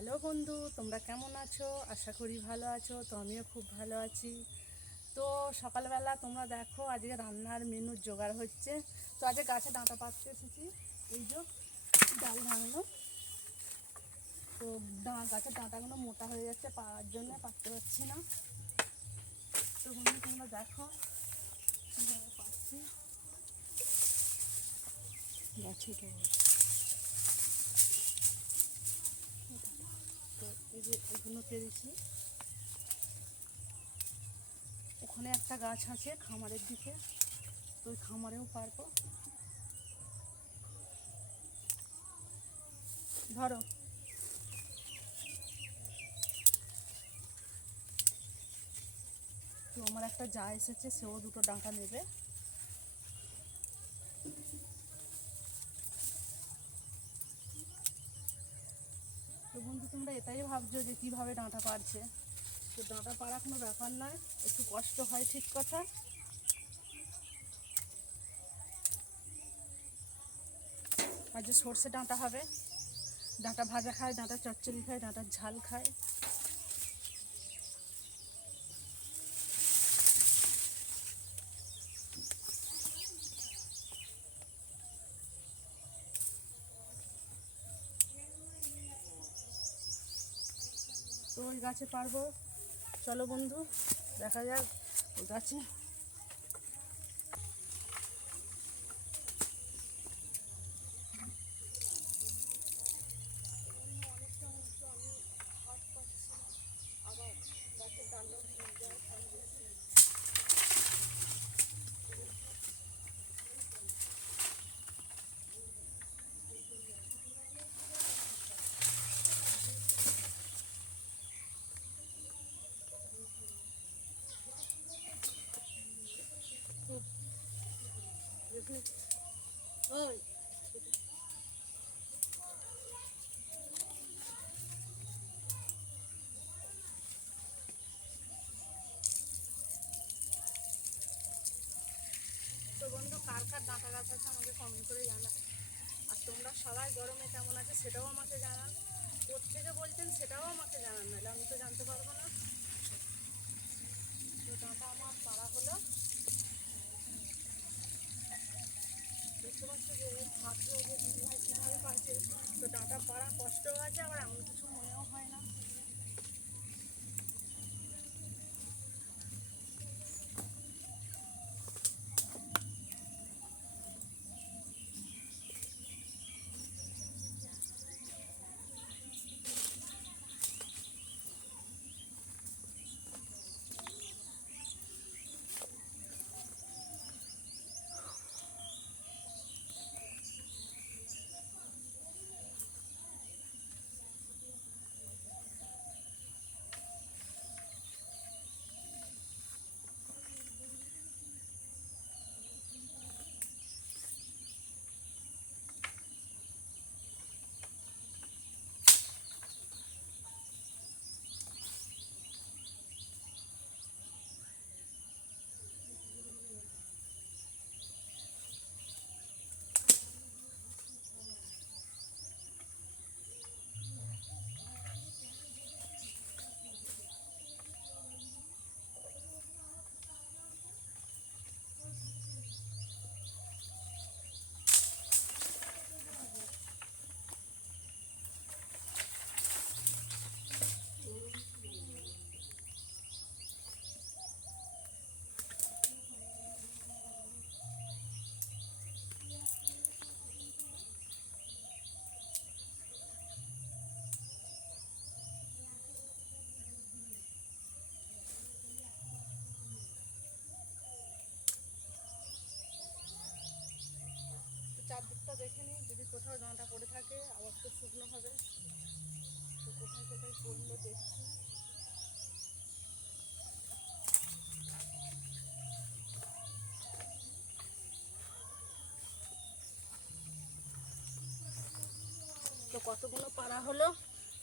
Hello বন্ধু, তোমরা কেমন আছো? আশা করি ভালো আছো। তো আমিও খুব ভালো আছি। তো সকালবেলা তোমরা দেখো আজকে রান্নার মেনুর জোগাড় হচ্ছে। তো আজকে গাছে ডাঁটা পাততে এসেছি। এই যে ডাল ভাঙলো। তো গাছের ডাঁটাগুলো মোটা হয়ে যাচ্ছে, পাওয়ার জন্য পাততে পারছি না। তো বন্ধু তোমরা দেখো কীভাবে পাচ্ছি গাছে। তো এই যে এগুলো পেরেছি। ওখানে একটা গাছ আছে খামারের দিকে, তো ওই খামারেও পারবো। ধরো, তো আমার একটা যা এসেছে, সেও দুটো ডাঁটা নেবে। তো বন্ধু তোমরা এটাই ভাবছো যে কীভাবে ডাঁটা পারছে। তো ডাঁটা পাড়া কোনো ব্যাপার নয়, একটু কষ্ট হয় ঠিক কথা। আর যে সর্ষে ডাঁটা হবে, ডাঁটা ভাজা খায়, ডাঁটা চচ্চড়ি খায়, ডাঁটার ঝাল খায়। তো ওই গাছে পারবো। চলো বন্ধু, দেখা যাক ওই গাছে। ওই তো বন্ধু, কার কার ডাঁটা গাছ আছে আমাকে কমেন্ট করে জানা। আর তোমরা সবাই গরমে কেমন আছে সেটাও আমাকে জানান। কোত্থেকে বলছেন সেটাও আমাকে জানান, নাহলে আমি তো জানতে পারবো না। তো ডাঁটা আমার পাড়া হলো। দেখতে পাচ্ছ যে হাত যে দিদিভাই কীভাবে পাচ্ছে। তো ডাঁটা পাড়া কষ্টও আছে, আবার এমন কিছু মনেও হয় না। তো চারদিকটা দেখে নিই, যদি কোথাও ডাঁটা পড়ে থাকে আবার তো শুকনো হবে। তো কোথায় কোথায় পড়লো দেখছি। তো কতগুলো পাড়া হলো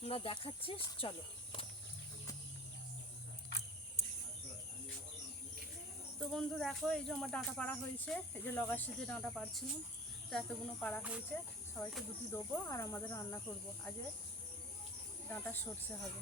আমরা দেখাচ্ছি, চলো। তো বন্ধু দেখো, এই যে আমার ডাঁটা পাড়া হয়েছে। এই যে লগার সাথে ডাঁটা পাড়ছিলাম, তো এতগুলো পাড়া হয়েছে। সবাইকে দুটি দেবো আর আমাদের রান্না করবো। আজ ডাঁটার সর্ষে হবে।